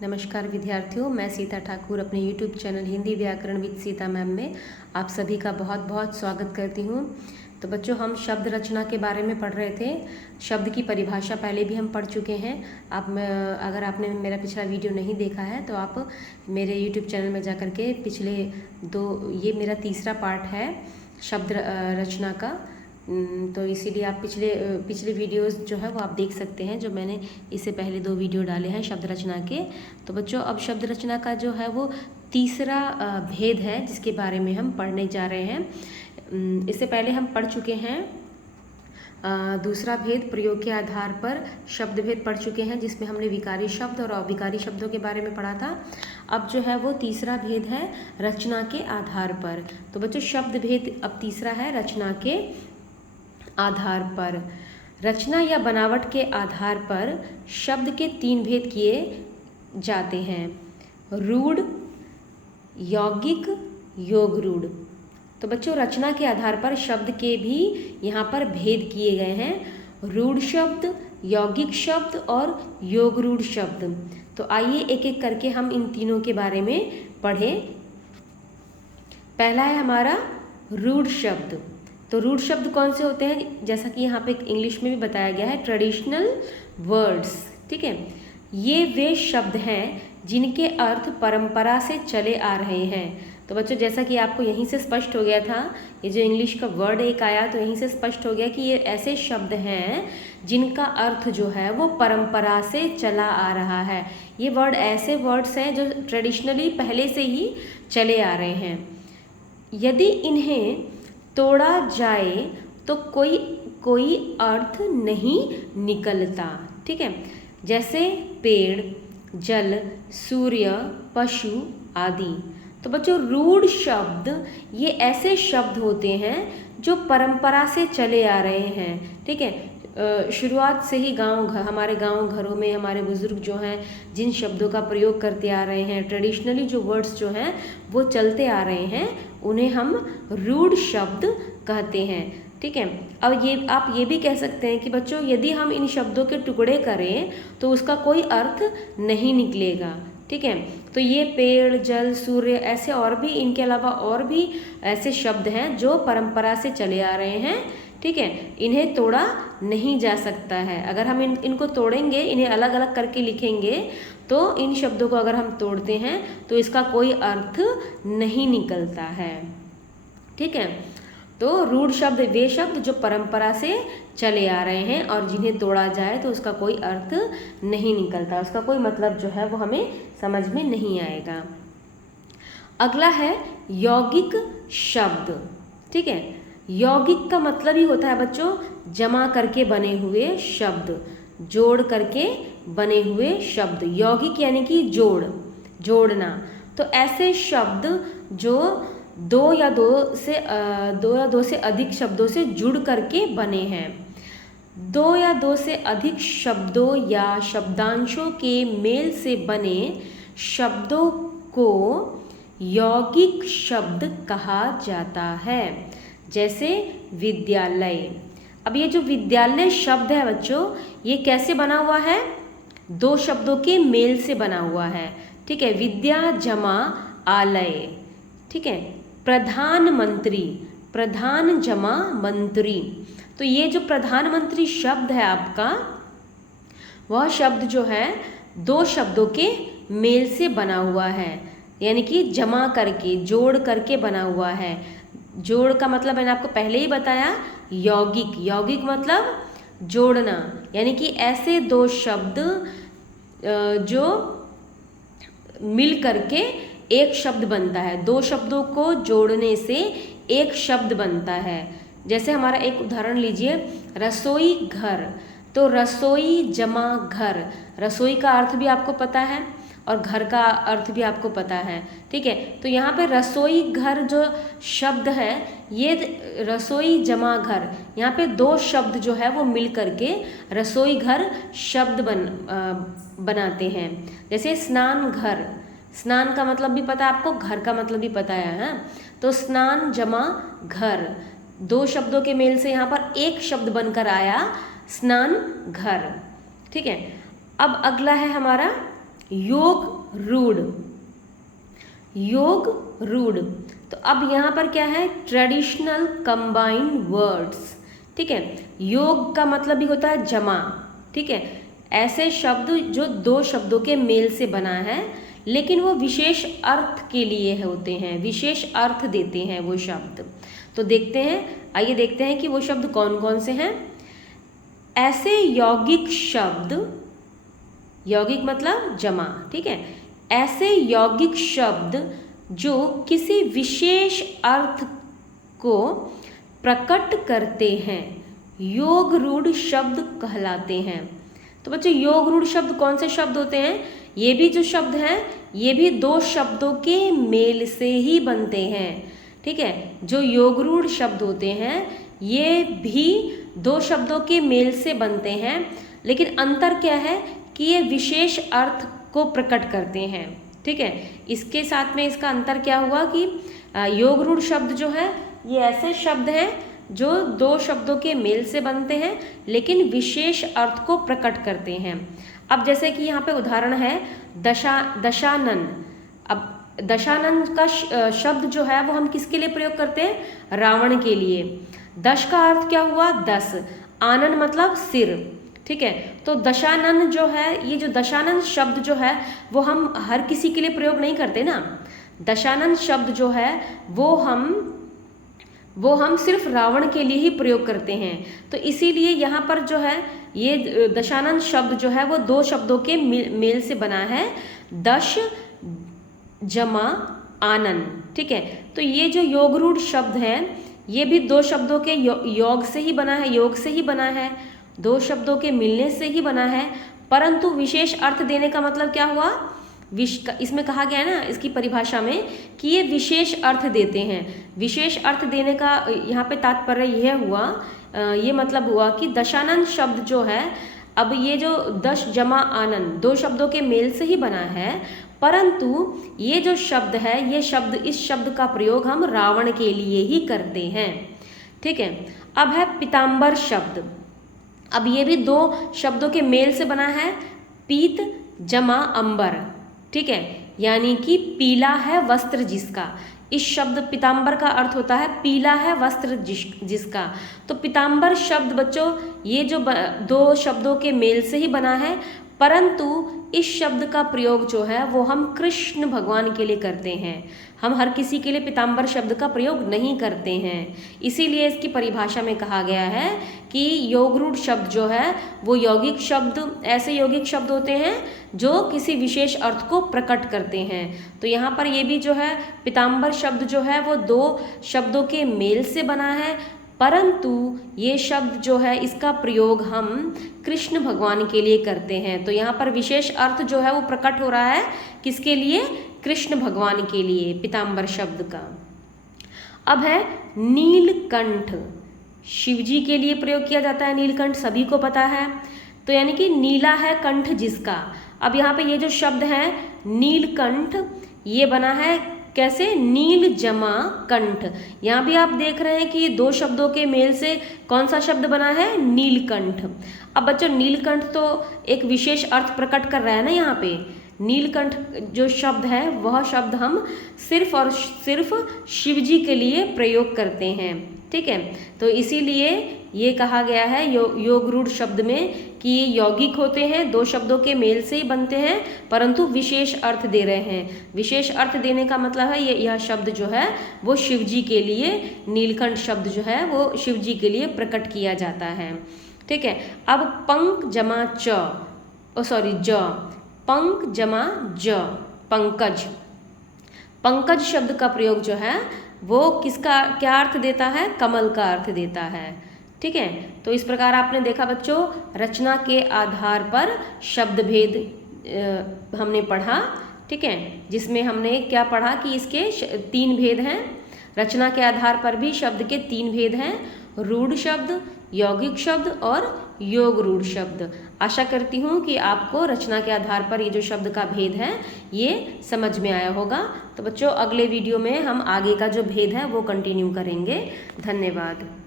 नमस्कार विद्यार्थियों, मैं सीता ठाकुर अपने YouTube चैनल हिंदी व्याकरण विद सीता मैम में आप सभी का बहुत बहुत स्वागत करती हूँ। तो बच्चों, हम शब्द रचना के बारे में पढ़ रहे थे। शब्द की परिभाषा पहले भी हम पढ़ चुके हैं। अगर आपने मेरा पिछला वीडियो नहीं देखा है तो आप मेरे YouTube चैनल में जा कर के पिछले ये मेरा तीसरा पार्ट है शब्द रचना का। तो इसीलिए आप पिछले वीडियोस जो है वो आप देख सकते हैं, जो मैंने इससे पहले 2 वीडियो डाले हैं शब्द रचना के। तो बच्चों, अब शब्द रचना का जो है वो तीसरा भेद है जिसके बारे में हम पढ़ने जा रहे हैं। इससे पहले हम पढ़ चुके हैं दूसरा भेद प्रयोग के आधार पर शब्द भेद पढ़ चुके हैं, जिसमें हमने विकारी शब्द और अविकारी शब्दों के बारे में पढ़ा था। अब जो है वो तीसरा भेद है रचना के आधार पर। तो बच्चों, शब्द भेद अब तीसरा है रचना के आधार पर। रचना या बनावट के आधार पर शब्द के 3 भेद किए जाते हैं: रूढ़, यौगिक, योग रूढ़। तो बच्चों, रचना के आधार पर शब्द के भी यहाँ पर भेद किए गए हैं: रूढ़ शब्द, यौगिक शब्द और योग रूढ़ शब्द। तो आइए एक एक करके हम इन तीनों के बारे में पढ़ें। पहला है हमारा रूढ़ शब्द। तो रूढ़ शब्द कौन से होते हैं? जैसा कि यहाँ पे इंग्लिश में भी बताया गया है, ट्रेडिशनल वर्ड्स। ठीक है, ये वे शब्द हैं जिनके अर्थ परंपरा से चले आ रहे हैं। तो बच्चों, जैसा कि आपको यहीं से स्पष्ट हो गया था, ये जो इंग्लिश का वर्ड एक आया तो यहीं से स्पष्ट हो गया कि ये ऐसे शब्द हैं जिनका अर्थ जो है वो परंपरा से चला आ रहा है। ये वर्ड ऐसे वर्ड्स हैं जो ट्रेडिशनली पहले से ही चले आ रहे हैं। यदि इन्हें तोड़ा जाए तो कोई अर्थ नहीं निकलता। ठीक है, जैसे पेड़, जल, सूर्य, पशु आदि। तो बच्चों, रूढ़ शब्द ये ऐसे शब्द होते हैं जो परंपरा से चले आ रहे हैं। ठीक है, शुरुआत से ही हमारे गांव घरों में हमारे बुजुर्ग जो हैं जिन शब्दों का प्रयोग करते आ रहे हैं, ट्रेडिशनली जो वर्ड्स जो हैं वो चलते आ रहे हैं, उन्हें हम रूढ़ शब्द कहते हैं। ठीक है, अब आप ये भी कह सकते हैं कि बच्चों, यदि हम इन शब्दों के टुकड़े करें तो उसका कोई अर्थ नहीं निकलेगा। ठीक है, तो ये पेड़, जल, सूर्य ऐसे और भी, इनके अलावा और भी ऐसे शब्द हैं जो परंपरा से चले आ रहे हैं। ठीक है, इन्हें तोड़ा नहीं जा सकता है। अगर हम इनको तोड़ेंगे, इन्हें अलग अलग करके लिखेंगे, तो इन शब्दों को अगर हम तोड़ते हैं तो इसका कोई अर्थ नहीं निकलता है। ठीक है, तो रूढ़ शब्द वे शब्द जो परंपरा से चले आ रहे हैं और जिन्हें तोड़ा जाए तो उसका कोई अर्थ नहीं निकलता, उसका कोई मतलब जो है वो हमें समझ में नहीं आएगा। अगला है यौगिक शब्द। ठीक है, यौगिक का मतलब ही होता है बच्चों जमा करके बने हुए शब्द, जोड़ करके बने हुए शब्द। यौगिक यानी कि जोड़ना। तो ऐसे शब्द जो दो या दो से अधिक शब्दों से जुड़ करके बने हैं। 2 या 2 से अधिक शब्दों या शब्दांशों के मेल से बने शब्दों को यौगिक शब्द कहा जाता है। जैसे विद्यालय। अब ये जो विद्यालय शब्द है बच्चों, ये कैसे बना हुआ है? 2 शब्दों के मेल से बना हुआ है। ठीक है, विद्या जमा आलय। ठीक है, प्रधानमंत्री, प्रधान जमा मंत्री। तो ये जो प्रधानमंत्री शब्द है आपका, वह शब्द जो है 2 शब्दों के मेल से बना हुआ है, यानी कि जमा करके, जोड़ करके बना हुआ है। जोड़ का मतलब मैंने आपको पहले ही बताया, यौगिक मतलब जोड़ना, यानी कि ऐसे 2 शब्द जो मिल करके एक शब्द बनता है। 2 शब्दों को जोड़ने से एक शब्द बनता है। जैसे हमारा एक उदाहरण लीजिए, रसोई घर। तो रसोई जमा घर, रसोई का अर्थ भी आपको पता है और घर का अर्थ भी आपको पता है। ठीक है, तो यहाँ पे रसोई घर जो शब्द है, ये रसोई जमा घर, यहाँ पे 2 शब्द जो है वो मिल करके रसोई घर शब्द बनाते हैं। जैसे स्नान घर, स्नान का मतलब भी पता है आपको, घर का मतलब भी पता है। तो स्नान जमा घर, 2 शब्दों के मेल से यहाँ पर एक शब्द बनकर आया, स्नान घर। ठीक है, अब अगला है हमारा योग रूढ़, योग रूढ़। तो अब यहाँ पर क्या है, ट्रेडिशनल कंबाइंड वर्ड्स, ठीक है। योग का मतलब भी होता है जमा, ठीक है। ऐसे शब्द जो दो शब्दों के मेल से बना है, लेकिन वो विशेष अर्थ के लिए होते हैं, विशेष अर्थ देते हैं वो शब्द। तो देखते हैं, आइए देखते हैं कि वो शब्द कौन कौन से हैं। ऐसे यौगिक शब्द, यौगिक मतलब जमा, ठीक है। ऐसे यौगिक शब्द जो किसी विशेष अर्थ को प्रकट करते हैं योग रूढ़ शब्द कहलाते हैं। तो बच्चों योग रूढ़ शब्द कौन से शब्द होते हैं? ये भी जो शब्द हैं ये भी दो शब्दों के मेल से ही बनते हैं, ठीक है। जो योग रूढ़ शब्द होते हैं ये भी दो शब्दों के मेल से बनते हैं, लेकिन अंतर क्या है कि ये विशेष अर्थ को प्रकट करते हैं, ठीक है। इसके साथ में इसका अंतर क्या हुआ कि योग रूढ़ शब्द जो है ये ऐसे शब्द हैं जो दो शब्दों के मेल से बनते हैं, लेकिन विशेष अर्थ को प्रकट करते हैं। अब जैसे कि यहाँ पे उदाहरण है दशानन। अब दशानन का शब्द जो है वो हम किसके लिए प्रयोग करते हैं? रावण के लिए। दश का अर्थ क्या हुआ? 10, आनन मतलब सिर, ठीक है। तो दशानन जो है, ये जो दशानन शब्द जो है वो हम हर किसी के लिए प्रयोग नहीं करते ना। दशानन शब्द जो है वो हम सिर्फ रावण के लिए ही प्रयोग करते हैं। तो इसीलिए यहाँ पर जो है ये दशानन शब्द जो है वो दो शब्दों के मेल से बना है, दश जमा आनन, ठीक है। तो ये जो योग रूढ़ शब्द है ये भी दो शब्दों के योग से ही बना है, योग से ही बना है, दो शब्दों के मिलने से ही बना है, परंतु विशेष अर्थ देने का मतलब क्या हुआ? इसमें कहा गया है ना, इसकी परिभाषा में कि ये विशेष अर्थ देते हैं। विशेष अर्थ देने का यहाँ पे तात्पर्य यह हुआ, ये मतलब हुआ कि दशानन शब्द जो है, अब ये जो दश जमा आनन दो शब्दों के मेल से ही बना है, परंतु ये जो शब्द है ये शब्द, इस शब्द का प्रयोग हम रावण के लिए ही करते हैं, ठीक है। अब है पीताम्बर शब्द। अब ये भी दो शब्दों के मेल से बना है, पीत जमा अंबर, ठीक है। यानी कि पीला है वस्त्र जिसका। इस शब्द पीताम्बर का अर्थ होता है पीला है वस्त्र जिसका। तो पीताम्बर शब्द बच्चों ये जो दो शब्दों के मेल से ही बना है, परंतु इस शब्द का प्रयोग जो है वो हम कृष्ण भगवान के लिए करते हैं। हम हर किसी के लिए पीताम्बर शब्द का प्रयोग नहीं करते हैं। इसीलिए इसकी परिभाषा में कहा गया है कि योग रूढ़ शब्द जो है वो यौगिक शब्द, ऐसे यौगिक शब्द होते हैं जो किसी विशेष अर्थ को प्रकट करते हैं। तो यहाँ पर ये भी जो है पीताम्बर शब्द जो है वो दो शब्दों के मेल से बना है, परंतु ये शब्द जो है इसका प्रयोग हम कृष्ण भगवान के लिए करते हैं। तो यहाँ पर विशेष अर्थ जो है वो प्रकट हो रहा है किसके लिए? कृष्ण भगवान के लिए, पीताम्बर शब्द का। अब है नीलकंठ। शिव जी के लिए प्रयोग किया जाता है नीलकंठ, सभी को पता है। तो यानी कि नीला है कंठ जिसका। अब यहाँ पे ये जो शब्द है नीलकंठ ये बना है कैसे? नील जमा कंठ। यहाँ भी आप देख रहे हैं कि ये दो शब्दों के मेल से कौन सा शब्द बना है? नीलकंठ। अब बच्चों नीलकंठ तो एक विशेष अर्थ प्रकट कर रहा है ना यहाँ पे। नीलकंठ जो शब्द है वह शब्द हम सिर्फ और सिर्फ शिव जी के लिए प्रयोग करते हैं, ठीक है। तो इसीलिए ये कहा गया है योग रूढ़ शब्द में कि ये यौगिक होते हैं, दो शब्दों के मेल से ही बनते हैं, परंतु विशेष अर्थ दे रहे हैं। विशेष अर्थ देने का मतलब है यह शब्द जो है वो शिव जी के लिए, नीलकंठ शब्द जो है वो शिव जी के लिए प्रकट किया जाता है, ठीक है। अब पंक जमा ज, पंक जमा ज, पंकज। पंकज शब्द का प्रयोग जो है वो किसका क्या अर्थ देता है? कमल का अर्थ देता है, ठीक है। तो इस प्रकार आपने देखा बच्चों रचना के आधार पर शब्द भेद हमने पढ़ा, ठीक है। जिसमें हमने क्या पढ़ा कि इसके 3 भेद हैं। रचना के आधार पर भी शब्द के 3 भेद हैं, रूढ़ शब्द, यौगिक शब्द और योग रूढ़ शब्द। आशा करती हूँ कि आपको रचना के आधार पर ये जो शब्द का भेद है ये समझ में आया होगा। तो बच्चों अगले वीडियो में हम आगे का जो भेद है वो कंटिन्यू करेंगे। धन्यवाद।